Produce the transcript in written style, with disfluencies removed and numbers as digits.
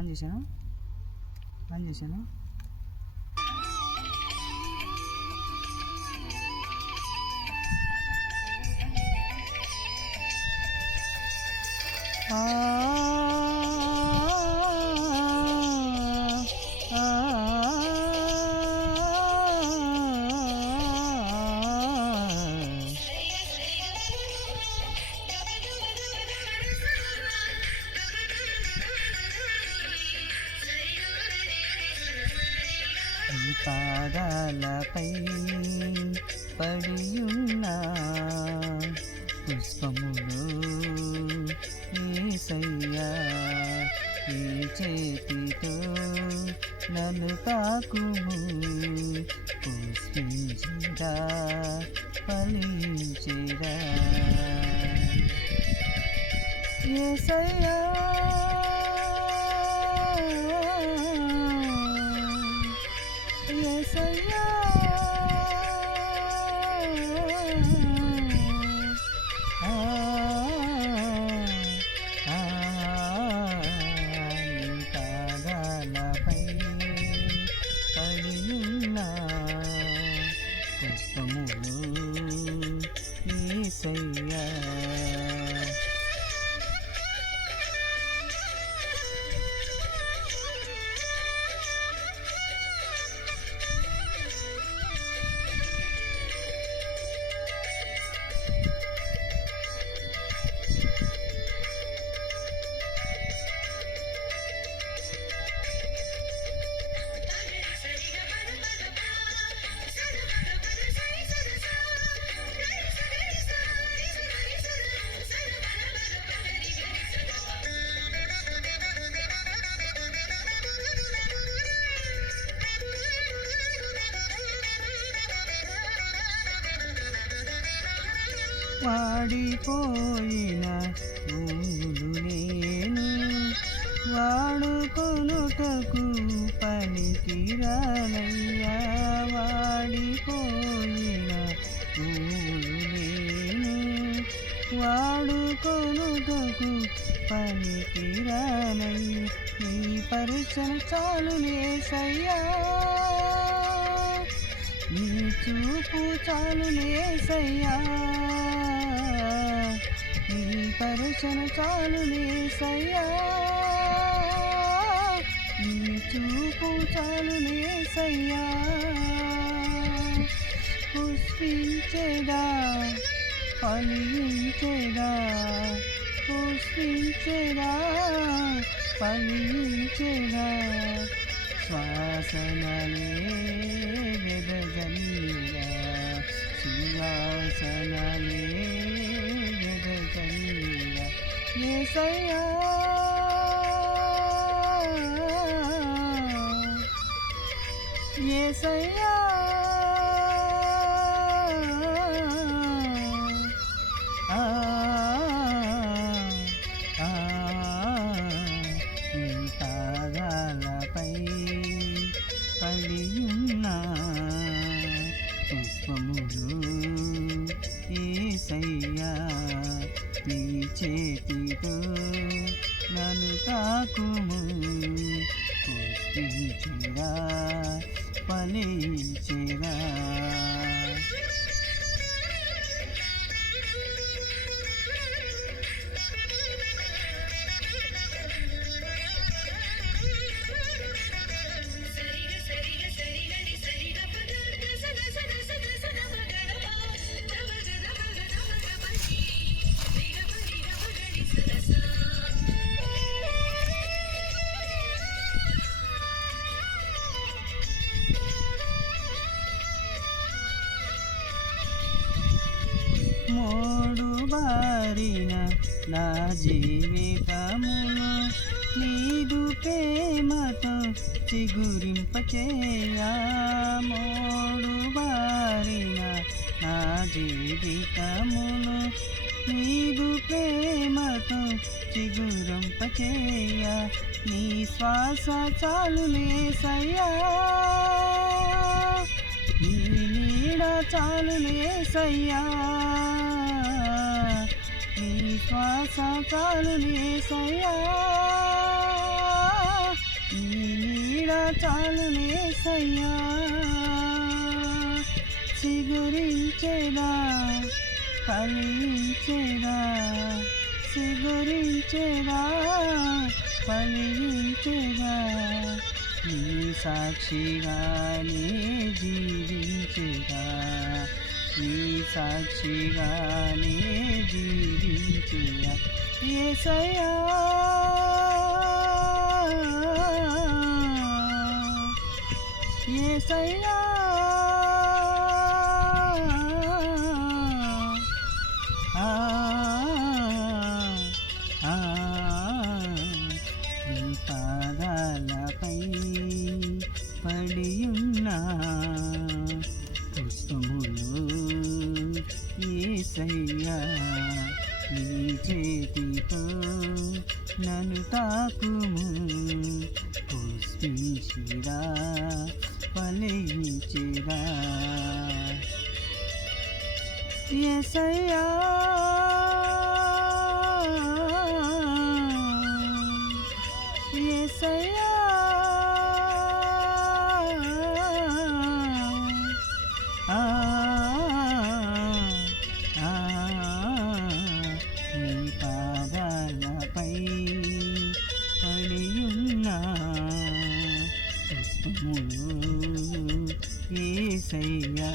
On చేశాను. పాదాలపై పడియున్న పుష్పములు యేసయ్యా, ఈ చేతితో నన్ను తాకుము, పుష్పించిరా ఫలించిరా యేసయ్యా. పాదాలపై పడియున్న పుష్పములు యేసయ్యా. వాడిపోయిన పూలు నేను వాడుకొనుటకు పనికిరానయ్యా, వాడిపోయిన పూలు నేను వాడుకొనుటకు పనికిరానయ్యా, నీ పరిచయం చాలు యేసయ్యా, నీ చూపు చాలు యేసయ్యా, నీ పరిచయం చాలు యేసయ్యా, నీ చూపు చాలు యేసయ్యా. పుష్పించేదా ఫలించేదా, పుష్పించేదా ఫలించేదా, శ్వాసనలే వెదజల్లిగా, సువాసనలే వెదజల్లిగా యేసయ్యా. యేసయ్యా పాదాలపై పడియున్న పుష్పములు యేసయ్యా, నీ చేతితో నన్ను తాకుము, పుష్పించిరా ఫలించిరా. మోడు బారిన నా జీవితమును నీదు ప్రేమతో చిగురింపచేయా, మోడు బారిన నా జీవితమును నీదు ప్రేమతో చిగురింపచేయా, నీ శ్వాస చాలు యేసయ్యా, నీ నీడ చాలు యేసయ్యా, నీ శ్వాస చాలు యేసయ్యా, చాలునేసయ్యా సిగురించెదా ఫలించెదా సిగురించెదా ఫలించెదా నీ సాక్షిగానే జీవించెదా నీ సాక్షిగానే జీవించెదా యేసయ్యా యేసయ్యా ఆ ఆ నీ పాదాలపై పడియున్న పుష్పములు యేసయ్యా నీ చేతితో నన్ను తాకుము పుష్పించిరా ఫలించిరా యేసయ్యా యేసయ్యా ఆ ఆ నీ పాదాలపై పడియున్న పుష్పములు యేసయ్యా